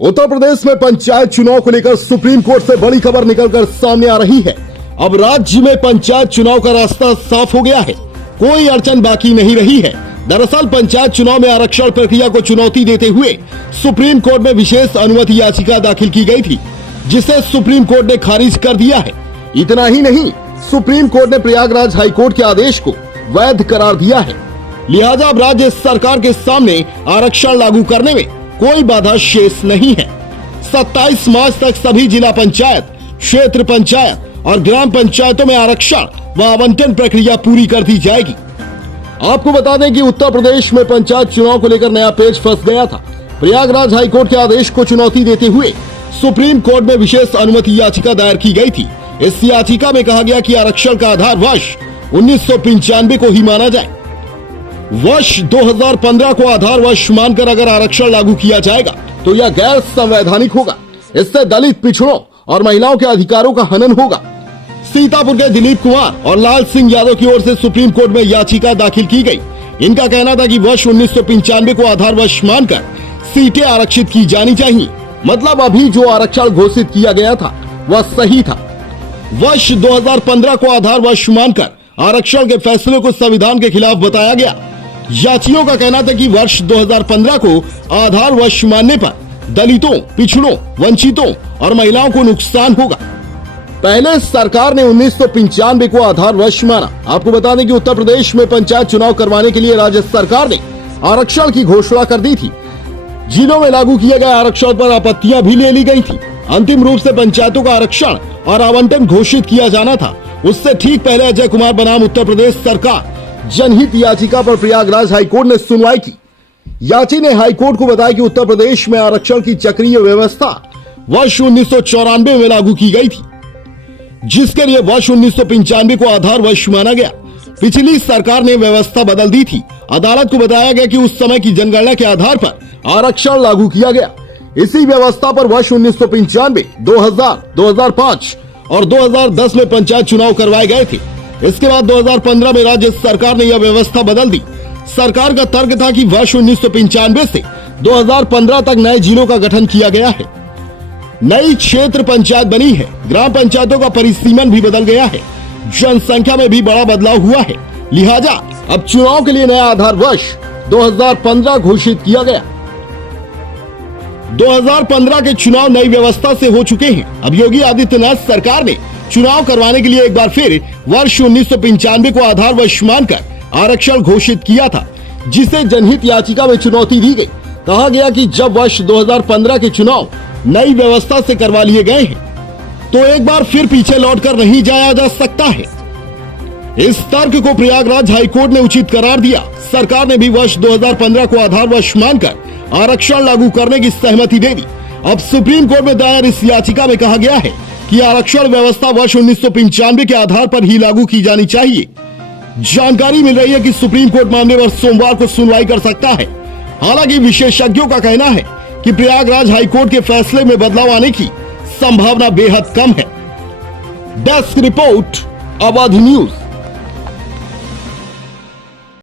उत्तर प्रदेश में पंचायत चुनाव को लेकर सुप्रीम कोर्ट से बड़ी खबर निकलकर सामने आ रही है। अब राज्य में पंचायत चुनाव का रास्ता साफ हो गया है, कोई अड़चन बाकी नहीं रही है। दरअसल पंचायत चुनाव में आरक्षण प्रक्रिया को चुनौती देते हुए सुप्रीम कोर्ट में विशेष अनुमति याचिका दाखिल की गई थी, जिसे सुप्रीम कोर्ट ने खारिज कर दिया है। इतना ही नहीं, सुप्रीम कोर्ट ने प्रयागराज हाईकोर्ट के आदेश को वैध करार दिया है। लिहाजा अब राज्य सरकार के सामने आरक्षण लागू करने में कोई बाधा शेष नहीं है। 27 मार्च तक सभी जिला पंचायत, क्षेत्र पंचायत और ग्राम पंचायतों में आरक्षण व आवंटन प्रक्रिया पूरी कर दी जाएगी। आपको बता दें कि उत्तर प्रदेश में पंचायत चुनाव को लेकर नया पेच फंस गया था। प्रयागराज हाईकोर्ट के आदेश को चुनौती देते हुए सुप्रीम कोर्ट में विशेष अनुमति याचिका दायर की गई थी। इस याचिका में कहा गया कि आरक्षण का आधार वर्ष 1995 को ही माना जाए। वर्ष 2015 को आधार वर्ष मानकर अगर आरक्षण लागू किया जाएगा तो यह गैर संवैधानिक होगा। इससे दलित, पिछड़ों और महिलाओं के अधिकारों का हनन होगा। सीतापुर के दिलीप कुमार और लाल सिंह यादव की ओर से सुप्रीम कोर्ट में याचिका दाखिल की गई। इनका कहना था कि वर्ष 1995 को आधार वर्ष मानकर सीटें आरक्षित की जानी चाहिए। मतलब अभी जो आरक्षण घोषित किया गया था वह सही था। वर्ष 2015 को आधार वर्ष मानकर आरक्षण के फैसले को संविधान के खिलाफ बताया गया। याचियों का कहना था कि वर्ष 2015 को आधार वर्ष मानने पर दलितों, पिछड़ों, वंचितों और महिलाओं को नुकसान होगा। पहले सरकार ने 1995 को आधार वर्ष माना। आपको बता दें कि उत्तर प्रदेश में पंचायत चुनाव करवाने के लिए राज्य सरकार ने आरक्षण की घोषणा कर दी थी। जिलों में लागू किए गए आरक्षण पर आपत्तियां भी ले ली गई थी। अंतिम रूप से पंचायतों का आरक्षण और आवंटन घोषित किया जाना था। उससे ठीक पहले अजय कुमार बनाम उत्तर प्रदेश सरकार जनहित याचिका पर प्रयागराज हाईकोर्ट ने सुनवाई की। याची ने हाईकोर्ट को बताया कि उत्तर प्रदेश में आरक्षण की चक्रीय व्यवस्था वर्ष 1994 में लागू की गई थी, जिसके लिए वर्ष 1995 को आधार वर्ष माना गया। पिछली सरकार ने व्यवस्था बदल दी थी। अदालत को बताया गया कि उस समय की जनगणना के आधार पर आरक्षण लागू किया गया। इसी व्यवस्था पर वर्ष 1995, 2000, 2005 और 2010 में पंचायत चुनाव करवाए गए थे। इसके बाद 2015 में राज्य सरकार ने यह व्यवस्था बदल दी। सरकार का तर्क था कि वर्ष 1995 से 2015 तक नए जिलों का गठन किया गया है, नई क्षेत्र पंचायत बनी है, ग्राम पंचायतों का परिसीमन भी बदल गया है, जनसंख्या में भी बड़ा बदलाव हुआ है। लिहाजा अब चुनाव के लिए नया आधार वर्ष 2015 घोषित किया गया। 2015 के चुनाव नई व्यवस्था से हो चुके हैं। अब योगी आदित्यनाथ सरकार ने चुनाव करवाने के लिए एक बार फिर वर्ष 1995 को आधार वर्ष मानकर आरक्षण घोषित किया था, जिसे जनहित याचिका में चुनौती दी गई। कहा गया कि जब वर्ष 2015 के चुनाव नई व्यवस्था से करवा लिए गए हैं तो एक बार फिर पीछे लौटकर नहीं जाया जा सकता है। इस तर्क को प्रयागराज हाईकोर्ट ने उचित करार दिया। सरकार ने भी वर्ष 2015 को आधार वर्ष मानकर आरक्षण लागू करने की सहमति दे दी। अब सुप्रीम कोर्ट में दायर इस याचिका में कहा गया है कि आरक्षण व्यवस्था वर्ष 1995 के आधार पर ही लागू की जानी चाहिए। जानकारी मिल रही है कि सुप्रीम कोर्ट मामले पर सोमवार को सुनवाई कर सकता है। हालांकि विशेषज्ञों का कहना है कि प्रयागराज हाईकोर्ट के फैसले में बदलाव आने की संभावना बेहद कम है। Desk report, Awadh news.